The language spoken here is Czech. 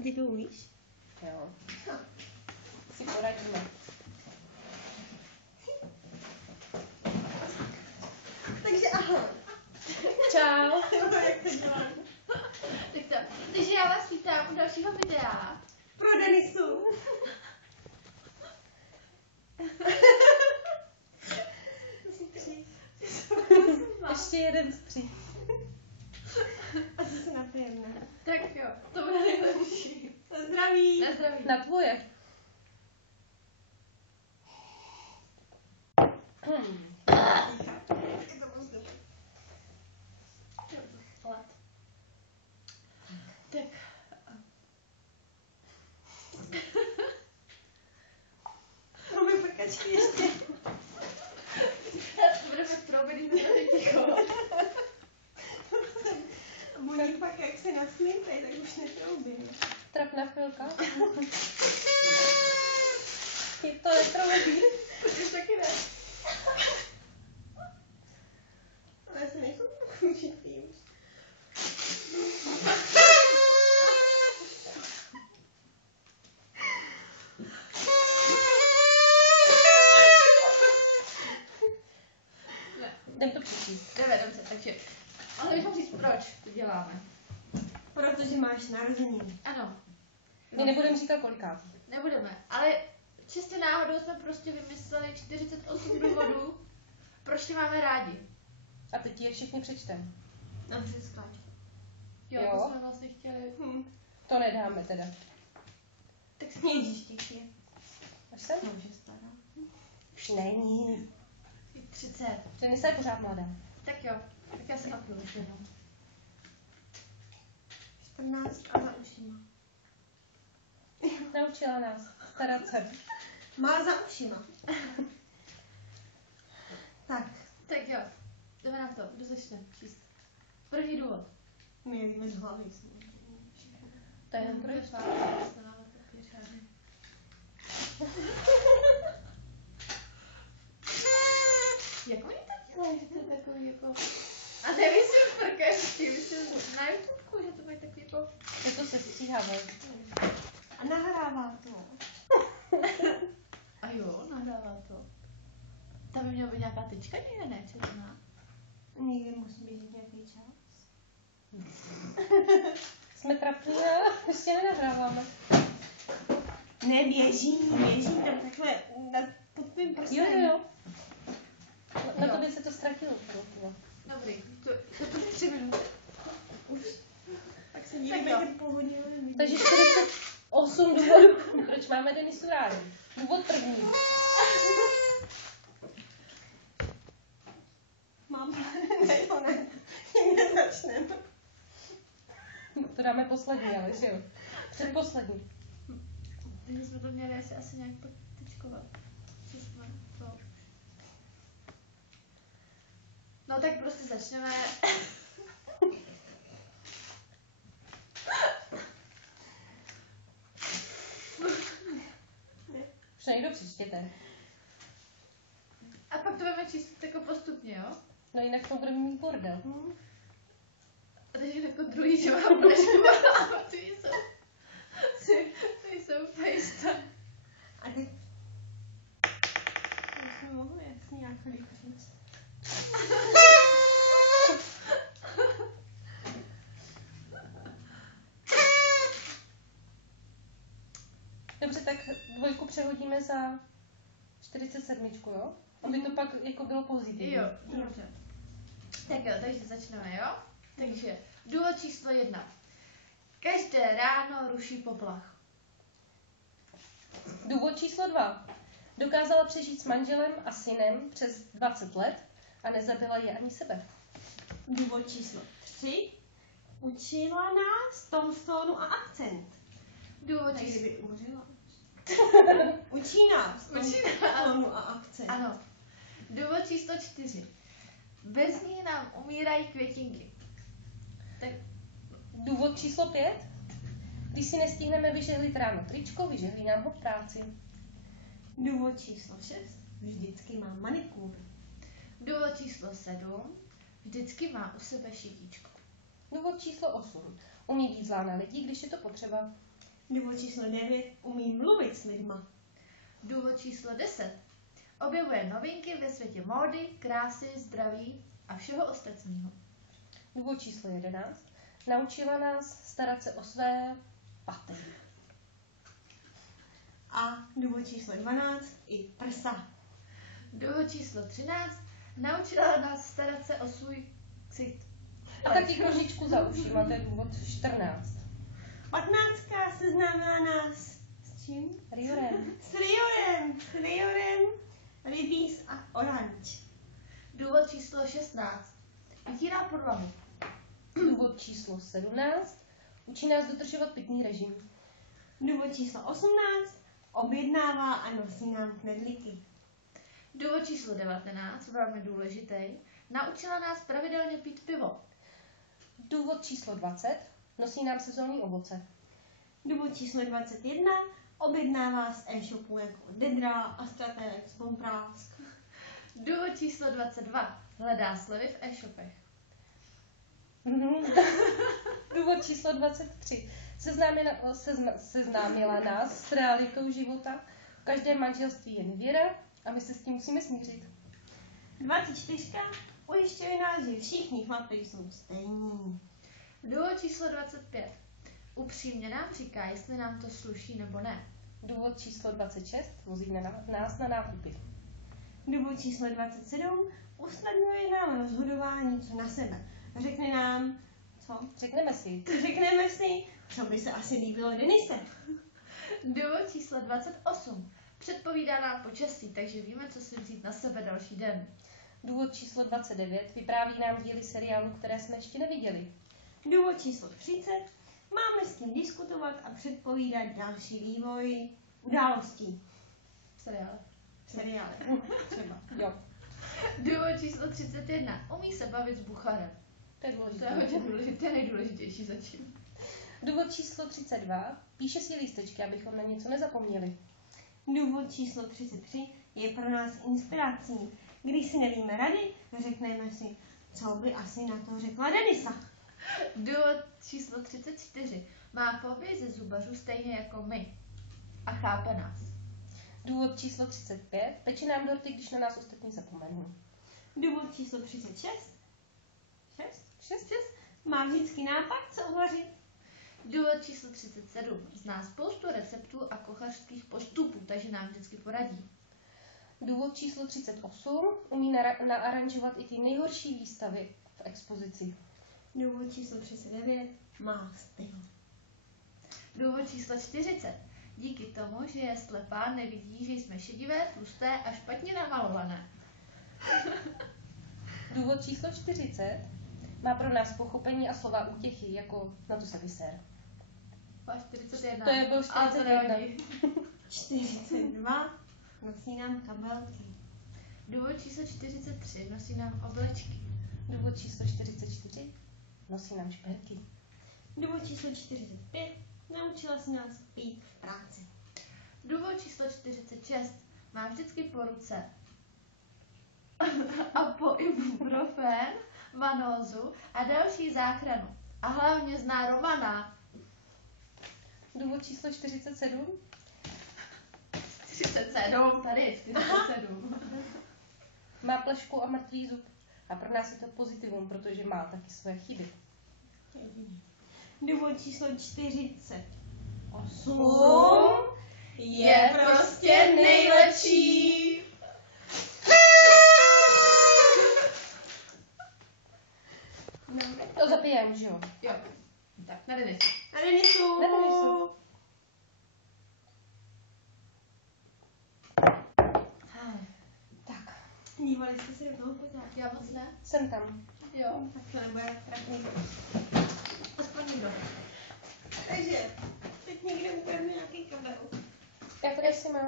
A ty to umíš? Jo. Si poradíme. Takže ahoj. Čau. Jak to dělám? Takže já vás vítám u dalšího videa. Pro Denisu. Ještě jeden střih. Asi se napijeme. Tak jo, to bude nejlepší. Na zdraví. Na zdraví. Na tvoje. Je to moc dobré. Tak. Promiň, prkačky ještě. Bude fakt troubit, když bude teď ticho. Buď pak, jak se nasmíte, tak už netroubím. Trapná chvilka. Je to netroubí. Už taky ne. Ale já se nejsem určitý už. Jdem to přečíst. Dobře, takže. Ale bychom říct, proč to děláme. Protože máš narozeniny. Ano. My nebudeme říkat kolikátý. Nebudeme, ale čistě náhodou jsme prostě vymysleli 48 důvodů, proč tě máme rádi. A teď ti je všichni přečtem. Dobře, skáč. Jo, Jo. to jsme vlastně chtěli. To nedáme teda. Tak snědíš tichě. Až sem? No, že stará. Už není. 30. Denisa je pořád mladá. Tak jo, tak já se napiju už jednou. 14 a za ušima. Naučila nás starat se. Má za ušima. Tak, Tak jo, jdeme na to, kdo začne číst. První důvod. my jedeme z hlavy. To je dobrý. Jak oni to dělají, že to je takový jako... A nemyslím prkačky, myslím na YouTubeku, že to mají takový jako... Je to se stříháme. A nahrává to. A jo, nahrává to. Tam by měla být nějaká tyčka někde, ne? Červená. Někde musí být nějaký čas. Jsme trapní a ještě nenahráváme. Ne, běží tam takhle pod tvým prstem. Jo. Na tobě se to ztratilo. Dobrý, to bude 3 minuty. Tak se dívejte Tak jo. půl hodiny. Takže 48 důvodů, proč máme Denisu rádi. Důvod první. Mám, ne, to ne. Nezačneme. To dáme poslední, ale že jo. Předposlední. Takže jsme to měli asi nějak potyčkovat. Co jsme to... No tak prostě začneme. Už někdo přečtěte. A pak to budeme číst jako postupně, jo? No jinak to budeme mít bordel. Takže jako druhý, že mám preškovat, ty jsou fejsta. A teď... To jsme mohli jasně nějak říct. Dobře, tak dvojku přehodíme za 47, jo? Aby to pak jako bylo pozitivní. Jo, dobře. Tak jo, takže začneme, jo? Takže důvod číslo 1. Každé ráno ruší poplach. Důvod číslo 2. Dokázala přežít s manželem a synem přes 20 let a nezabila je ani sebe. Důvod číslo 3. Učila nás Tombstone a akcent. Důvod Takže číslo... kdyby umřela. Učí nás Učí nás. Tombstone a akcent. Ano. Důvod číslo 4. Bez ní nám umírají květinky. Tak Důvod číslo 5. Když si nestihneme vyžehlit ráno tričko, vyžehlí nám ho v práci. Důvod číslo 6. Vždycky mám manikúr. důvod číslo 7. Vždycky má u sebe šitíčko. Důvod číslo 8. Umí být zlá na lidi, když je to potřeba. Důvod číslo 9. Umí mluvit s lidma. Důvod číslo 10. Objevuje novinky ve světě módy, krásy, zdraví a všeho ostatního. Důvod číslo 11. Naučila nás starat se o své paty. A důvod číslo 12. I prsa. Důvod číslo 13. Naučila nás starat se o svůj ksicht. A taky kožičku za ušima, to je důvod 14. 15. Seznámila nás s čím? Riorem. S Riorem, Rybíz a Orange. Důvod číslo 16. Vytírá podlahu. Důvod číslo 17. Učí nás dodržovat pitný režim. Důvod číslo 18. Objednává a nosí nám knedlíky. Důvod číslo 19, velmi důležitý. Naučila nás pravidelně pít pivo. Důvod číslo 20. Nosí nám sezónní ovoce. Důvod číslo 21. Objednává z e-shopu jako Dedra, Astratex, Bomprask. Důvod číslo 22. Hledá slevy v e-shopech. Důvod číslo 23. Seznámila nás s realitou života. V každém manželství je nevěra a my se s tím musíme smířit. 24. Ujišťuje nás, že všichni chlapi jsou stejní. Důvod číslo 25. Upřímně nám říká, jestli nám to sluší nebo ne. Důvod číslo 26. Vozí nás na nákupy. Důvod číslo 27. Usnadňuje nám rozhodování co na sebe. Řekne nám, co? Řekneme si. Řekneme si, co by se asi líbilo Denise. Důvod číslo 28. Předpovídá nám počasí, takže víme, co si vzít na sebe další den. Důvod číslo 29. Vypráví nám díly seriálu, které jsme ještě neviděli. Důvod číslo 30. Máme s kým diskutovat a předpovídat další vývoj událostí. Seriály. Třeba. Jo, Důvod číslo 31. Umí se bavit s Bucharem. to je To důležité. je hodně důležité, to je nejdůležitější zatím. Důvod číslo 32. Píše si lístečky, abychom na něco nezapomněli. Důvod číslo 33 je pro nás inspirací. Když si nevíme rady, řekneme si, co by asi na to řekla Denisa. Důvod číslo 34. Má fobii ze zubařů stejně jako my. A chápe nás. Důvod číslo 35. Peče nám dorty, když na nás ostatní zapomenou. Důvod číslo 36. 6. Má vždycky nápad, co uvařit. Důvod číslo 37. Zná spoustu receptů a kuchařských postupů, takže nám vždycky poradí. Důvod číslo 38. Umí naaranžovat i ty nejhorší výstavy v expozici. Důvod číslo 39. Má styl. Důvod číslo 40. Díky tomu, že je slepá, nevidí, že jsme šedivé, tlusté a špatně namalované. Důvod číslo 40. Má pro nás pochopení a slova útěchy, jako na to se vyser. A 41. To je byl A to 41. nevadí. 42. Nosí nám kabelky. Důvod číslo 43. Nosí nám oblečky. Důvod číslo 44. Nosí nám šperky. Důvod číslo 45. Naučila se nás pít v práci. Důvod číslo 46. Má vždycky po ruce a po ibuprofen, manózu a další záchranu. A hlavně zná Romana. Důvod číslo 47. 47, tady je 47. Má plešku a mrtvý zub. A pro nás je to pozitivum, protože má taky své chyby. Důvod číslo 48. Je prostě nejlepší. To zapijem, že jo? Jo, tak na Denisu. A Denisu. Na Denisu. Tak, Dívali jste se do toho pořád. Já moc ne. jsem tam. Jo. Tak to nebude trapný. Aspoň někdo. Takže, teď někde ukradne nějaký kabel. Já tady si mám.